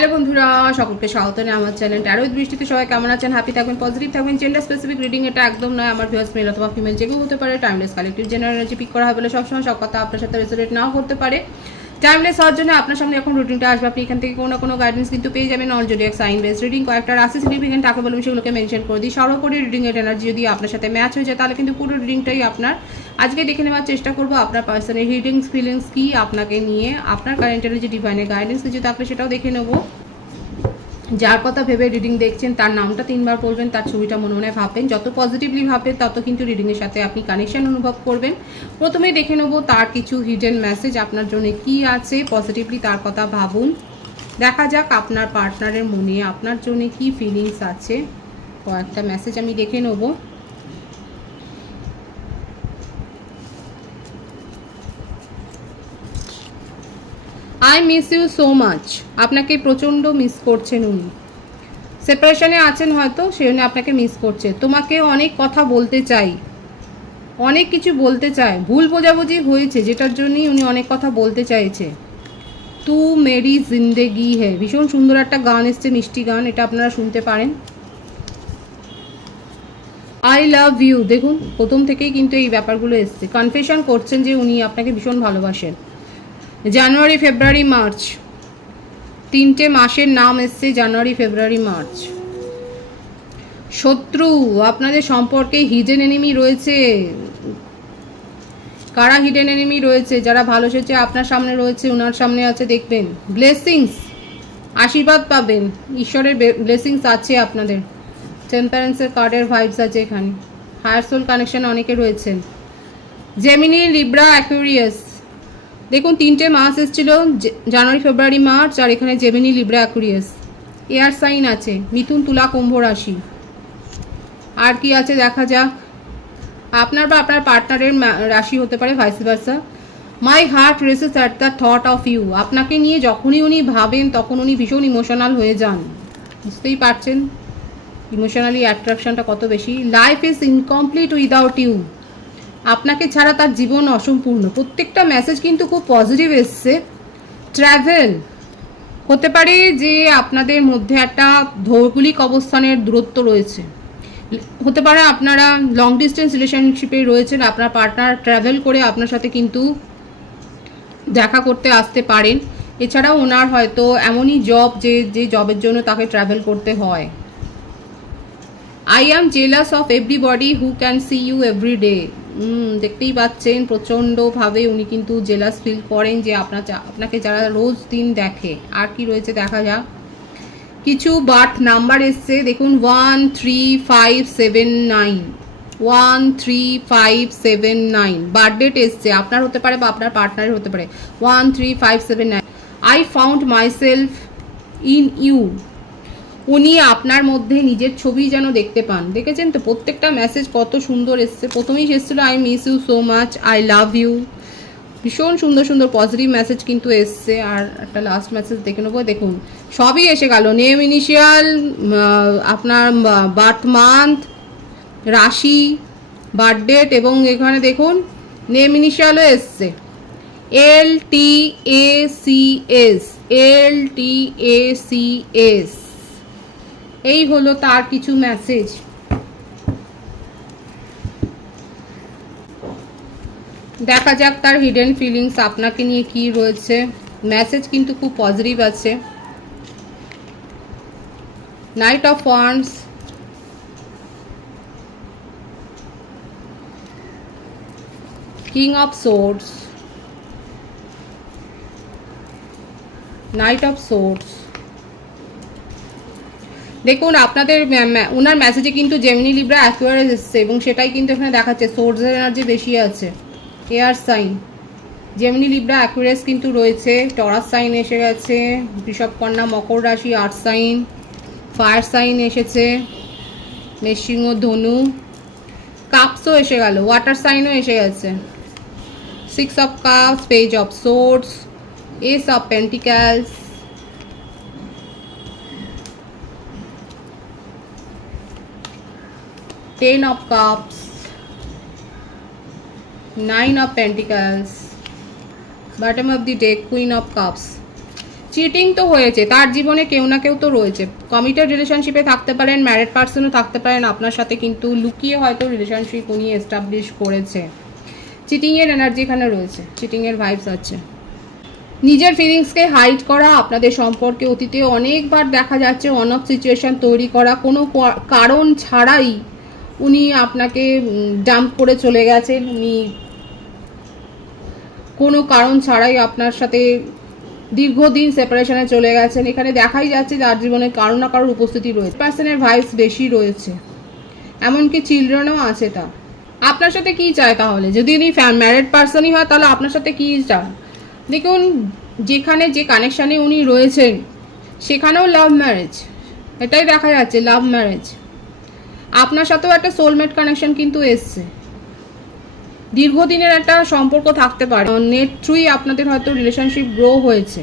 Hello বন্ধুরা, সকলকে স্বাগত জানাই আমার চ্যানেল ট্যারো উইথ বৃষ্টিতে। সবাই কেমন আছেন? হ্যাপি থাকবেন, পজিটিভ থাকবেন। জেন্ডার স্পেসিফিক রিডিং এটা একদম নয়। আমার ভিউয়ার্স মেল অথবা ফিমেল যে কেউ হতে পারে। Timeless collective general energy pick করা হবে বলে সবসময় সব কথা আপনার সাথে রেজোনেট নাও করতে পারে। টাইমলেস হওয়ার জন্য আপনার সামনে এখন রুটিনটা আসবে। আপনি এখান থেকে কোনো না কোনো গাইডেন্স কিন্তু পেয়ে যাবেন। All zodiac sign base reading, কয়েকটা রাশি সিগনিফিকেন্ট কাকে বলবেন সেগুলোকে মেনশন করে দিই। সর্বোপরি রিডিং এর এনার্জি যদি আপনার সাথে ম্যাচ হয়ে যায় তাহলে কিন্তু পুরো রিডিংটাই আপনার। আজকে দেখে নেওয়ার চেষ্টা করবো আপনার পার্সোনাল রিডিংস ফিলিংস কি আপনাকে নিয়ে, আপনার কারেন্ট এনার্জি ডিভাইনের গাইডেন্স কিছু থাকলে সেটাও দেখে নেবো। যার কথা ভেবে রিডিং দেখছেন তার নামটা 3 বার পড়বেন, তার ছবিটা মনে মনে ভাববেন। যত পজিটিভলি ভাববেন তত কিন্তু রিডিংয়ের সাথে আপনি কানেকশন অনুভব করবেন। প্রথমেই দেখে নেব তার কিছু হিডেন মেসেজ আপনার জন্য কি আছে। পজিটিভলি তার কথা ভাবুন। দেখা যাক আপনার পার্টনারের মনে আপনার জন্য কি ফিলিংস আছে। কয়েকটা মেসেজ আমি দেখে নেব। I miss you so much. আপনাকে প্রচণ্ড মিস করছেন উনি। সেপারেশনে আছেন হয়তো, সেই জন্য আপনাকে মিস করছে। তোমাকে অনেক কথা বলতে চাই, অনেক কিছু বলতে চায়। ভুল বোঝাবুঝি হয়েছে যেটার জন্যই উনি অনেক কথা বলতে চাইছে। তু মেরি জিন্দেগি হে, ভীষণ সুন্দর একটা গান এসছে, মিষ্টি গান, এটা আপনারা শুনতে পারেন। আই লাভ ইউ, দেখুন প্রথম থেকেই কিন্তু এই ব্যাপারগুলো এসছে। কনফেশন করছেন যে উনি আপনাকে ভীষণ ভালোবাসেন। জানুয়ারি ফেব্রুয়ারি মার্চ, 3টে মাসের নাম এসছে, জানুয়ারি ফেব্রুয়ারি মার্চ। শত্রু, আপনাদের সম্পর্কে হিডেন এনিমি রয়েছে। কারা হিডেন এনিমি রয়েছে? যারা ভালো সেজে আপনার সামনে রয়েছে, ওনার সামনে আছে, দেখবেন। ব্লেসিংস, আশীর্বাদ পাবেন, ঈশ্বরের ব্লেসিংস আছে আপনাদের। টেম্পারেন্সের কার্ডের ভাইবস আছে এখানে। হায়ার সোল কানেকশন অনেকে রয়েছেন। জেমিনি, লিব্রা, অ্যাকুয়ারিয়াস, দেখুন 3টে মাস এসেছিল, জানুয়ারি ফেব্রুয়ারি মার্চ, আর এখানে Gemini, Libra, Aquarius. Air sign আছে, মিথুন, তুলা, কুম্ভ রাশি। আর কি আছে দেখা যাক। আপনার বা আপনার পার্টনারের রাশি হতে পারে, vice versa. My heart races at the thought of you. আপনাকে নিয়ে যখনই উনি ভাবেন তখন উনি ভীষণ ইমোশনাল হয়ে যান, বুঝতেই পারছেন ইমোশনালি অ্যাট্রাকশনটা কত বেশি। Life is incomplete without you. আপনাকে ছাড়া তার জীবন অসম্পূর্ণ। প্রত্যেকটা মেসেজ কিন্তু খুব পজিটিভ এসছে। ট্র্যাভেল হতে পারে যে আপনাদের মধ্যে একটা ভৌগোলিক অবস্থানের দূরত্ব রয়েছে। হতে পারে আপনারা লং ডিস্টেন্স রিলেশনশিপে রয়েছেন, আপনার পার্টনার ট্রাভেল করে আপনার সাথে কিন্তু দেখা করতে আসতে পারেন। এছাড়াও ওনার হয়তো এমনই জব যে জবের জন্য তাকে ট্রাভেল করতে হয়। I am jealous of everybody who can see you every day. দেখতেই পাচ্ছেন প্রচণ্ডভাবে উনি কিন্তু জেলাস ফিল করেন যে আপনাকে যারা রোজ দিন দেখে। আর কি রয়েছে দেখা যাক। কিছু বার্থ নাম্বার এসছে, দেখুন 13579, 13579 বার্থ ডেট এসছে। আপনার হতে পারে বা আপনার পার্টনারের হতে পারে। 13579। I found myself in you. উনি আপনার মধ্যে নিজের ছবি যেন দেখতে পান। দেখেছেন তো প্রত্যেকটা মেসেজ কত সুন্দর এসছে। প্রথমেই এসেছিল I miss you so much, I love you. ভীষণ সুন্দর সুন্দর পজিটিভ মেসেজ কিন্তু এসছে। আর একটা লাস্ট মেসেজ দেখে নেবো। দেখুন সবই এসে গেল। নেম, ইনিশিয়াল, আপনার বার্থ মান্থ, রাশি, বার্থ ডেট, এবং এখানে দেখুন নেম ইনিশিয়ালও এসছে। LTACS, LTACS। এই হলো তার কিছু মেসেজ। দেখা যাক তার হিডেন ফিলিংস আপনাকে নিয়ে কি রয়েছে। মেসেজ কিন্তু খুব পজিটিভ আছে। Night of wands, king of swords, night of swords. দেখুন আপনাদের ওনার মেসেজে কিন্তু জেমিনি, লিব্রা, অ্যাকুয়ারিয়াস এসছে এবং সেটাই কিন্তু এখানে দেখাচ্ছে। সোর্সের এনার্জি বেশি আছে। Air sign, Gemini, Libra, Aquarius কিন্তু রয়েছে। টরাস সাইন এসে গেছে, বৃষভ, কন্যা, মকর রাশি, আর্থ সাইন, ফায়ার সাইন এসেছে, মেষসিংহ, ধনু, কাপসও এসে গেল, ওয়াটার সাইনও এসে গেছে। 6 of cups, page of swords, S of পেন্টিক্যালস, 10 of cups, 9 of pentacles, bottom of the deck, queen of cups। Cheating তো হয়েছে, তার জীবনে কেউ না কেউ তো রয়েছে। কমিটেড রিলেশনশিপে থাকতে পারেন, ম্যারিড পার্সনও থাকতে পারেন, আপনার সাথে কিন্তু লুকিয়ে হয়তো রিলেশনশিপ উনি এস্টাবলিশ করেছে। চিটিংয়ের এনার্জি এখানে রয়েছে, চিটিংয়ের ভাইবস আছে। নিজের ফিলিংসকে হাইড করা, আপনাদের সম্পর্কে অতীতে অনেকবার দেখা যাচ্ছে অন অফ সিচুয়েশন তৈরি করা, কোনো কারণ ছাড়াই উনি আপনাকে ডাম্প করে চলে গেছেন, উনি কোনো কারণ ছাড়াই আপনার সাথে দীর্ঘদিন সেপারেশনে চলে গেছেন। এখানে দেখাই যাচ্ছে যার জীবনে কারো না কারোর উপস্থিতি রয়েছে, পার্সনের ভাইবস বেশি রয়েছে, এমনকি চিলড্রেনও আছে। তা আপনার সাথে কি চায় তাহলে? যদি উনি ম্যারিড পার্সনই হয় তাহলে আপনার সাথে কি চায়? দেখুন, যেখানে যে কানেকশানে উনি রয়েছেন সেখানেও লাভ ম্যারেজ, এটাই দেখা যাচ্ছে, লাভ ম্যারেজ। আপনার সাথেও একটা সোলমেট কানেকশন কিন্তু এসছে, দীর্ঘদিনের একটা সম্পর্ক থাকতে পারে, নেট থ্রুই আপনাদের হয়তো রিলেশনশিপ গ্রো হয়েছে।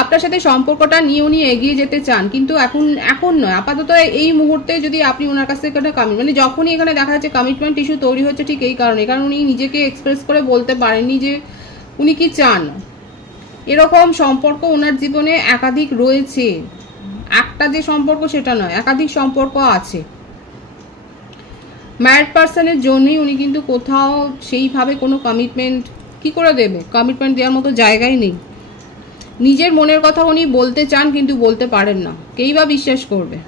আপনার সাথে সম্পর্কটা নিয়ে উনি এগিয়ে যেতে চান, কিন্তু এখন নয়, আপাতত এই মুহূর্তে যদি আপনি ওনার কাছ থেকে একটা মানে যখনই এখানে দেখা যাচ্ছে কমিটমেন্ট ইস্যু তৈরি হচ্ছে ঠিক এই কারণে, কারণ উনি নিজেকে এক্সপ্রেস করে বলতে পারেননি যে উনি কি চান। এরকম সম্পর্ক ওনার জীবনে একাধিক রয়েছে, একটা যে সম্পর্ক সেটা নয়, একাধিক সম্পর্ক আছে। ম্যারিড পার্সনের জন্যই উনি কিন্তু কোথাও সেইভাবে কোনো কমিটমেন্ট কি করে দেবে, কমিটমেন্ট দেওয়ার মতো জায়গায় নেই। নিজের মনের কথা উনি বলতে চান কিন্তু বলতে পারেন না, কেই বা বিশ্বাস করবে।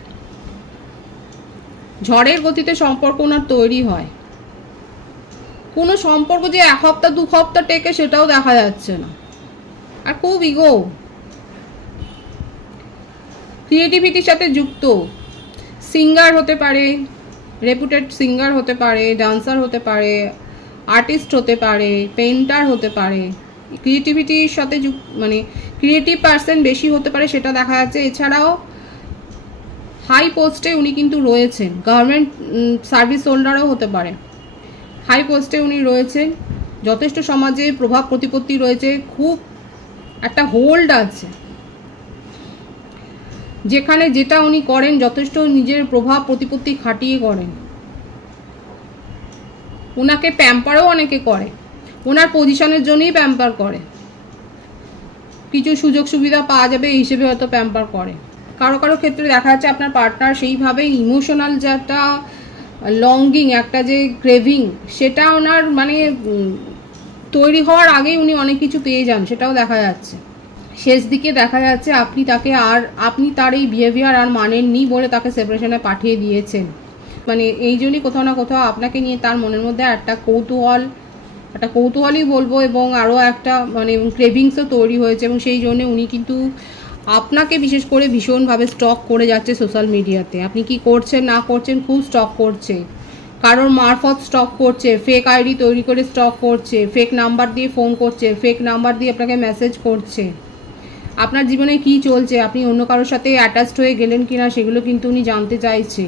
ঝড়ের গতিতে সম্পর্ক ওনার তৈরি হয়, কোনো সম্পর্ক যে 1 সপ্তাহ 2 সপ্তাহ টেকে সেটাও দেখা যাচ্ছে না। আর খুব ইগো, ক্রিয়েটিভিটির সাথে যুক্ত, সিঙ্গার হতে পারে, রেপুটেড সিঙ্গার হতে পারে, ডান্সার হতে পারে, আর্টিস্ট হতে পারে, পেইন্টার হতে পারে, ক্রিয়েটিভিটির সাথে মানে ক্রিয়েটিভ পার্সন বেশি হতে পারে সেটা দেখা যাচ্ছে। এছাড়াও হাই পোস্টে উনি কিন্তু রয়েছেন, গভর্নমেন্ট সার্ভিস হোল্ডারও হতে পারে, হাই পোস্টে উনি রয়েছেন, যথেষ্ট সমাজে প্রভাব প্রতিপত্তি রয়েছে, খুব একটা হোল্ড আছে, যেখানে যেটা উনি করেন যথেষ্ট নিজের প্রভাব প্রতিপত্তি খাটিয়ে করেন। ওনাকে প্যাম্পারও অনেকে করে, ওনার পজিশনের জন্যই প্যাম্পার করে, কিছু সুযোগ সুবিধা পাওয়া যাবে এই হিসেবে হয়তো প্যাম্পার করে। কারো কারো ক্ষেত্রে দেখা যাচ্ছে আপনার পার্টনার সেইভাবে ইমোশনাল যে একটা লঙ্গিং, একটা যে ক্রেভিং, সেটা ওনার মানে তৈরি হওয়ার আগেই উনি অনেক কিছু পেয়ে যান, সেটাও দেখা যাচ্ছে। শেষ দিকে দেখা যাচ্ছে আপনি তার এই বিহেভিয়ার আর মানেননি বলে তাকে সেপারেশনে পাঠিয়ে দিয়েছেন। মানে এই জন্যই কোথাও না কোথাও আপনাকে নিয়ে তার মনের মধ্যে একটা কৌতূহলই বলবো, এবং আরও একটা মানে ক্রেভিংসও তৈরি হয়েছে, এবং সেই জন্য উনি কিন্তু আপনাকে বিশেষ করে ভীষণভাবে স্টক করে যাচ্ছে সোশ্যাল মিডিয়াতে। আপনি কি করছেন না করছেন খুব স্টক করছে, কারোর মারফত স্টক করছে, ফেক আইডি তৈরি করে স্টক করছে, ফেক নাম্বার দিয়ে ফোন করছে, ফেক নাম্বার দিয়ে আপনাকে মেসেজ করছে। আপনার জীবনে কি চলছে, আপনি অন্য কারোর সাথে অ্যাটাচড হয়ে গেলেন কিনা সেগুলো কিন্তু উনি জানতে চাইছে,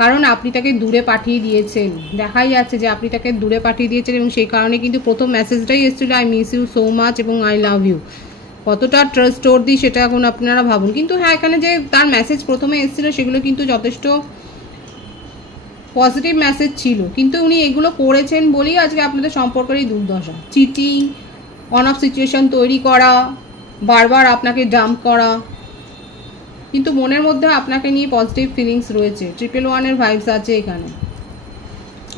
কারণ আপনি তাকে দূরে পাঠিয়ে দিয়েছেন। দেখাই যাচ্ছে যে আপনি তাকে দূরে পাঠিয়ে দিয়েছেন, এবং সেই কারণে কিন্তু প্রথম মেসেজটাই এসেছিলো I miss you so much এবং আই লাভ ইউ। কতটা ট্রাস্ট ওর দিই সেটা এখন আপনারা ভাবুন। কিন্তু হ্যাঁ, এখানে যে তার মেসেজ প্রথমে এসেছিলো সেগুলো কিন্তু যথেষ্ট পজিটিভ মেসেজ ছিল, কিন্তু উনি এগুলো করেছেন বলেই আজকে আপনাদের সম্পর্কেরই দুর্দশা। চিটিং, অন অফ সিচুয়েশন তৈরি করা, বারবার আপনাকে ডাম্প করা, কিন্তু মনের মধ্যে আপনাকে নিয়ে পজিটিভ ফিলিংস রয়েছে, 111-এর ভাইবস আছে এখানে।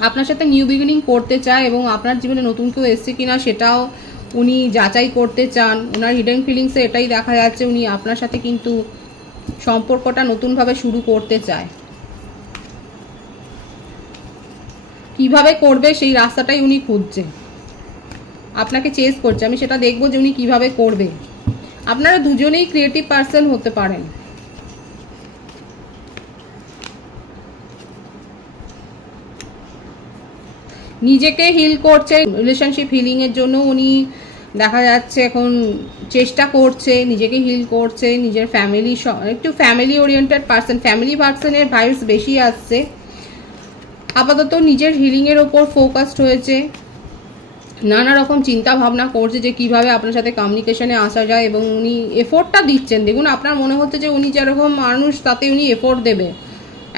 আপনার সাথে নিউ বিগিনিং করতে চায়, এবং আপনার জীবনে নতুন কেউ এসছে কিনা সেটাও উনি যাচাই করতে চান। ওনার হিডেন ফিলিংসে এটাই দেখা যাচ্ছে, উনি আপনার সাথে কিন্তু সম্পর্কটা নতুনভাবে শুরু করতে চায়। কিভাবে করবে সেই রাস্তাটাই উনি খুঁজছে, আপনাকে চেস করছে। আমি সেটা দেখবো যে উনি কিভাবে করবে। আপনারা দুজনেই ক্রিয়েটিভ পার্সন হতে পারেন। নিজেকে হিল করছে, রিলেশনশিপ হিলিংয়ের জন্য উনি দেখা যাচ্ছে এখন চেষ্টা করছে, নিজেকে হিল করছে, নিজের ফ্যামিলি, একটু ফ্যামিলি ওরিয়েন্টেড পার্সন, ফ্যামিলি পার্সনের ভাইবস বেশি আসছে। আপাতত নিজের হিলিংয়ের ওপর ফোকাসড হয়েছে, নানা রকম চিন্তা ভাবনা করছে যে কিভাবে আপনার সাথে কমিউনিকেশনে আসা যায়, এবং উনি এফোর্টটা দিচ্ছেন। দেখুন, আপনার মনে হচ্ছে যে উনি যেরকম মানুষ তাতে উনি এফোর্ট দেবে,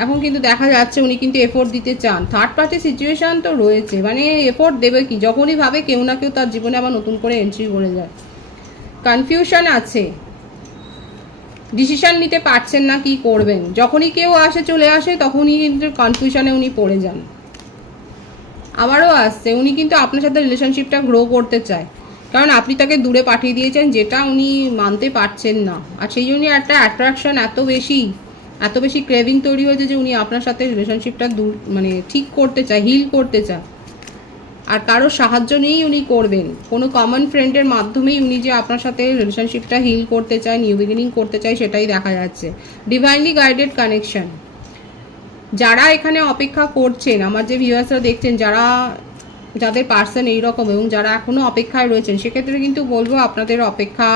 এখন কিন্তু দেখা যাচ্ছে উনি কিন্তু এফোর্ট দিতে চান। থার্ড পার্টি সিচুয়েশান তো রয়েছে, মানে এফোর্ট দেবে কি, যখনই ভাবে কেউ না কেউ তার জীবনে আবার নতুন করে এন্ট্রি করে যায়। কনফিউশন আছে, ডিসিশান নিতে পারছেন না কি করবেন। যখনই কেউ আসে চলে আসে তখনই কিন্তু কনফিউশনে উনি পড়ে যান। আবারও আসছে, উনি কিন্তু আপনার সাথে রিলেশনশিপটা গ্রো করতে চায়, কারণ আপনি তাকে দূরে পাঠিয়ে দিয়েছেন যেটা উনি মানতে পারছেন না। আর সেই জন্যই একটা অ্যাট্রাকশন এত বেশি ক্রেভিং তৈরি হয়েছে যে উনি আপনার সাথে রিলেশনশিপটা মানে ঠিক করতে চায়, হিল করতে চায়। আর কারো সাহায্য নিয়েই উনি করবেন, কোনো কমন ফ্রেন্ডের মাধ্যমেই উনি যে আপনার সাথে রিলেশনশিপটা হিল করতে চায়, নিউ বিগিনিং করতে চায়, সেটাই দেখা যাচ্ছে। Divinely guided connection. যারা এখানে অপেক্ষা করছেন, আমার যে ভিউয়ার্সরা দেখছেন, যাদের পার্সন এইরকম এবং যারা এখনও অপেক্ষায় রয়েছেন, সেক্ষেত্রে কিন্তু বলবো আপনাদের অপেক্ষা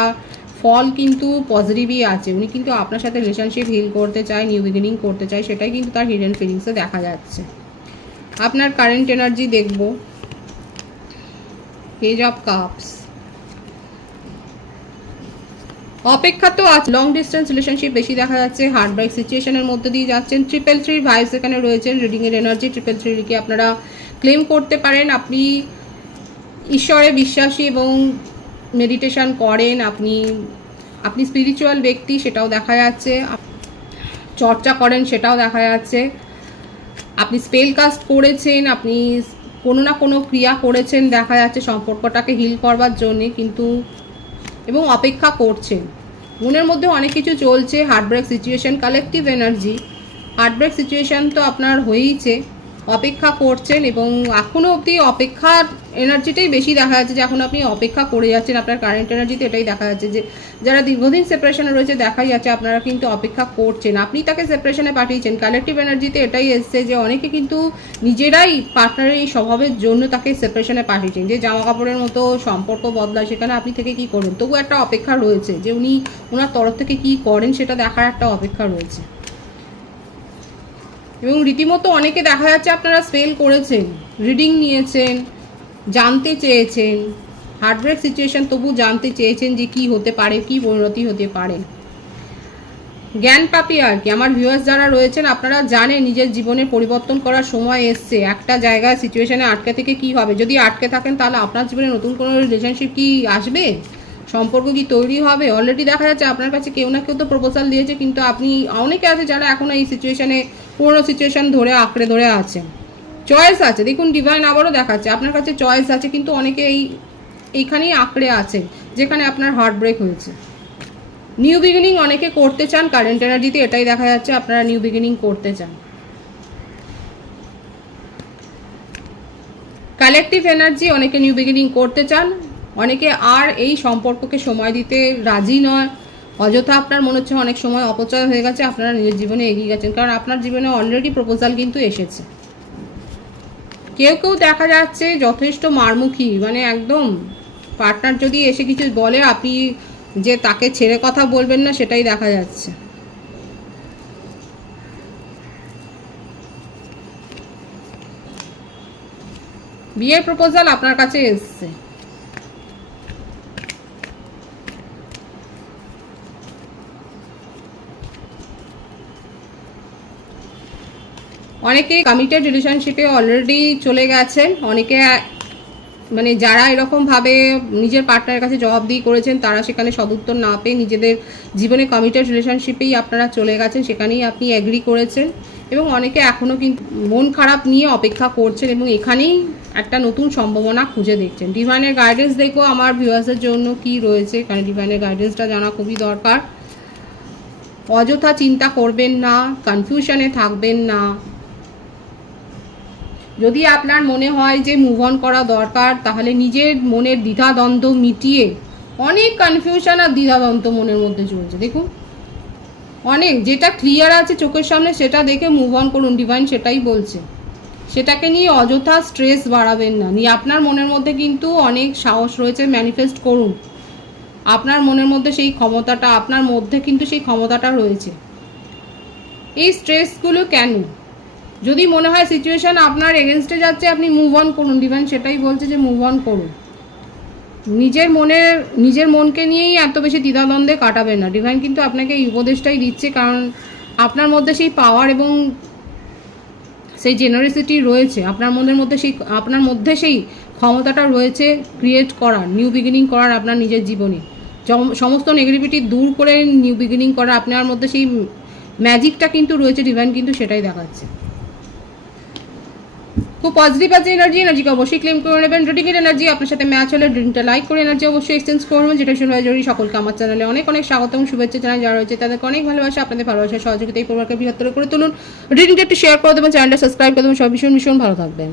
ফল কিন্তু পজিটিভই আছে। উনি কিন্তু আপনার সাথে রিলেশনশিপ হিল করতে চায়, নিউ বিগিনিং করতে চায়, সেটাই কিন্তু তার হিডেন ফিলিংসে দেখা যাচ্ছে। আপনার কারেন্ট এনার্জি দেখব, পেজ অফ কাপস। অপেক্ষা তো আছে, লং ডিস্টেন্স রিলেশনশিপ বেশি দেখা যাচ্ছে, হার্ট ব্রেক সিচুয়েশনের মধ্যে দিয়ে যাচ্ছেন। 333 ভাইবস এখানে রয়েছেন। রিডিংয়ের এনার্জি 333কে আপনারা ক্লেম করতে পারেন। আপনি ঈশ্বরে বিশ্বাসী এবং মেডিটেশন করেন, আপনি স্পিরিচুয়াল ব্যক্তি, সেটাও দেখা যাচ্ছে। চর্চা করেন, সেটাও দেখা যাচ্ছে। আপনি স্পেল কাস্ট করেছেন, আপনি কোনো না কোনো ক্রিয়া করেছেন দেখা যাচ্ছে সম্পর্কটাকে হিল করবার জন্যে, কিন্তু এবং অপেক্ষা করছেন। মনের মধ্যে অনেক কিছু চলছে। Heartbreak situation, collective energy. Heartbreak situation তো আপনার হয়েইছে, অপেক্ষা করছেন এবং এখনও অবধি অপেক্ষার এনার্জিটাই বেশি দেখা যাচ্ছে, যে এখন আপনি অপেক্ষা করে যাচ্ছেন। আপনার কারেন্ট এনার্জিতে এটাই দেখা যাচ্ছে যে যারা দীর্ঘদিন সেপারেশনে রয়েছে দেখাই যাচ্ছে আপনারা কিন্তু অপেক্ষা করছেন, আপনি তাকে সেপারেশনে পাঠিয়েছেন। কালেকটিভ এনার্জিতে এটাই এসছে যে অনেকে কিন্তু নিজেরাই পার্টনারের এই স্বভাবের জন্য তাকে সেপারেশনে পাঠিয়েছেন, যে জামা কাপড়ের মতো সম্পর্ক বদলায়, সেখানে আপনি থেকে কি করবেন, তবু একটা অপেক্ষা রয়েছে যে উনি ওনার তরফ থেকে কি করেন সেটা দেখার একটা অপেক্ষা রয়েছে। এবং রীতিমতো অনেকে দেখা যাচ্ছে আপনারা স্পেল করেছেন, রিডিং নিয়েছেন, জানতে চেয়েছেন হার্টব্রেক সিচুয়েশন, তবু জানতে চেয়েছেন যে কি হতে পারে, কি পরিণতি হতে পারে। জ্ঞান পাপি আর কি। আমার ভিউয়ার্স যারা রয়েছেন, আপনারা জানেন নিজের জীবনে পরিবর্তন করার সময় এসছে। একটা জায়গায় সিচুয়েশনে আটকে থেকে কি হবে, যদি আটকে থাকেন তাহলে আপনার জীবনে নতুন কোনো রিলেশনশিপ কি আসবে, সম্পর্ক কি তৈরি হবে। অলরেডি দেখা যাচ্ছে আপনার কাছে কেউ না কেউ তো প্রপোজাল দিয়েছে, কিন্তু আপনি অনেকে আছে যারা এখনও এই সিচুয়েশনে, পুরনো সিচুয়েশন ধরে আঁকড়ে ধরে আছেন। চয়েস আছে, দেখুন ডিভাইন আবারও দেখাচ্ছে আপনার কাছে চয়েস আছে, কিন্তু অনেকে এইখানেই আঁকড়ে আছেন যেখানে আপনার হার্ট ব্রেক হয়েছে। নিউ বিগিনিং অনেকে করতে চান, কারেন্ট এনার্জিতে এটাই দেখা যাচ্ছে আপনারা নিউ বিগিনিং করতে চান। কালেকটিভ এনার্জি, অনেকে নিউ বিগিনিং করতে চান, অনেকে আর এই সম্পর্ককে সময় দিতে রাজি নয়। অযথা আপনার মনে হচ্ছে অনেক সময় অপচয় হয়ে গেছে, আপনারা নিজের জীবনে এগিয়ে গেছেন, কারণ আপনার জীবনে অলরেডি প্রপোজাল কিন্তু এসেছে। কেউ কেউ দেখা যাচ্ছে যথেষ্ট মারমুখী, মানে একদম পার্টনার যদি এসে কিছু বলে আপনি যে তাকে ছেড়ে কথা বলবেন না, সেটাই দেখা যাচ্ছে। বিয়ের প্রপোজাল আপনার কাছে এসছে। অনেকেই কমিটেড রিলেশনশিপে অলরেডি চলে গেছেন, অনেকে মানে যারা এরকমভাবে নিজের পার্টনারের কাছে জবাবদিহি করেছেন তারা সেখানে সদুত্তর না পেয়ে নিজেদের জীবনে কমিটেড রিলেশনশিপেই আপনারা চলে গেছেন, সেখানেই আপনি অ্যাগ্রি করেছেন। এবং অনেকে এখনও কিন্তু মন খারাপ নিয়ে অপেক্ষা করছেন এবং এখানেই একটা নতুন সম্ভাবনা খুঁজে দেখছেন। ডিভাইনের গাইডেন্স দেখো আমার ভিউয়ার্সের জন্য কি রয়েছে, কারণ ডিভাইনের গাইডেন্সটা জানা খুবই দরকার। অযথা চিন্তা করবেন না, কনফিউশনে থাকবেন না। যদি আপনার মনে হয় যে মুভ অন করা দরকার, তাহলে নিজের মনের দ্বিধাদ্বন্দ্ব মিটিয়ে, অনেক কনফিউশন আর দ্বিধাদ্বন্দ্ব মনের মধ্যে চলছে, দেখুন অনেক, যেটা ক্লিয়ার আছে চোখের সামনে সেটা দেখে মুভ অন করুন। ডিভাইন সেটাই বলছে, সেটাকে নিয়ে অযথা স্ট্রেস বাড়াবেন না। নিয়ে আপনার মনের মধ্যে কিন্তু অনেক সাহস রয়েছে, ম্যানিফেস্ট করুন। আপনার মনের মধ্যে সেই ক্ষমতাটা, আপনার মধ্যে কিন্তু সেই ক্ষমতাটা রয়েছে। এই স্ট্রেসগুলো কেন? যদি মনে হয় সিচুয়েশন আপনার এগেনস্টে যাচ্ছে, আপনি মুভ অন করুন। ডিভাইন সেটাই বলছে যে মুভ অন করুন। নিজের মনকে নিয়েই এত বেশি দ্বিধাদ্বন্দ্বে কাটাবেন না। ডিভাইন কিন্তু আপনাকে এই উপদেশটাই দিচ্ছে, কারণ আপনার মধ্যে সেই পাওয়ার এবং সেই জেনারেসিটি রয়েছে, আপনার মনের মধ্যে আপনার মধ্যে সেই ক্ষমতাটা রয়েছে ক্রিয়েট করার, নিউ বিগিনিং করার আপনার নিজের জীবনে। সমস্ত নেগেটিভিটি দূর করে নিউ বিগিনিং করা আপনার মধ্যে সেই ম্যাজিকটা কিন্তু রয়েছে, ডিভাইন কিন্তু সেটাই দেখাচ্ছে। খুব পজিটিভ আছে এনার্জিকে অবশ্যই ক্লেম করে নেবেন। রিডিংয়ের এনার্জি আপনার সাথে ম্যাচ হলে রিডিংটা লাইক করে এনার্জি অবশ্যই এক্সচেঞ্জ করবেন, যেটা শুরু হয় জরুরি। সকলকে আমার চ্যানেলে অনেক অনেক স্বাগত এবং শুভেচ্ছা জানাই। যারা রয়েছে তাদেরকে অনেক ভালোবাসা, আপনাদের ভালোবাসার সহযোগিতা এই পরিবারকে বৃহত্তর করে তুলুন। রিডিংটা একটু শেয়ার করে দেবেন, চ্যানেলটা সাবস্ক্রাইব করে দেবেন। সব ভীষণ ভীষণ ভালো থাকবেন।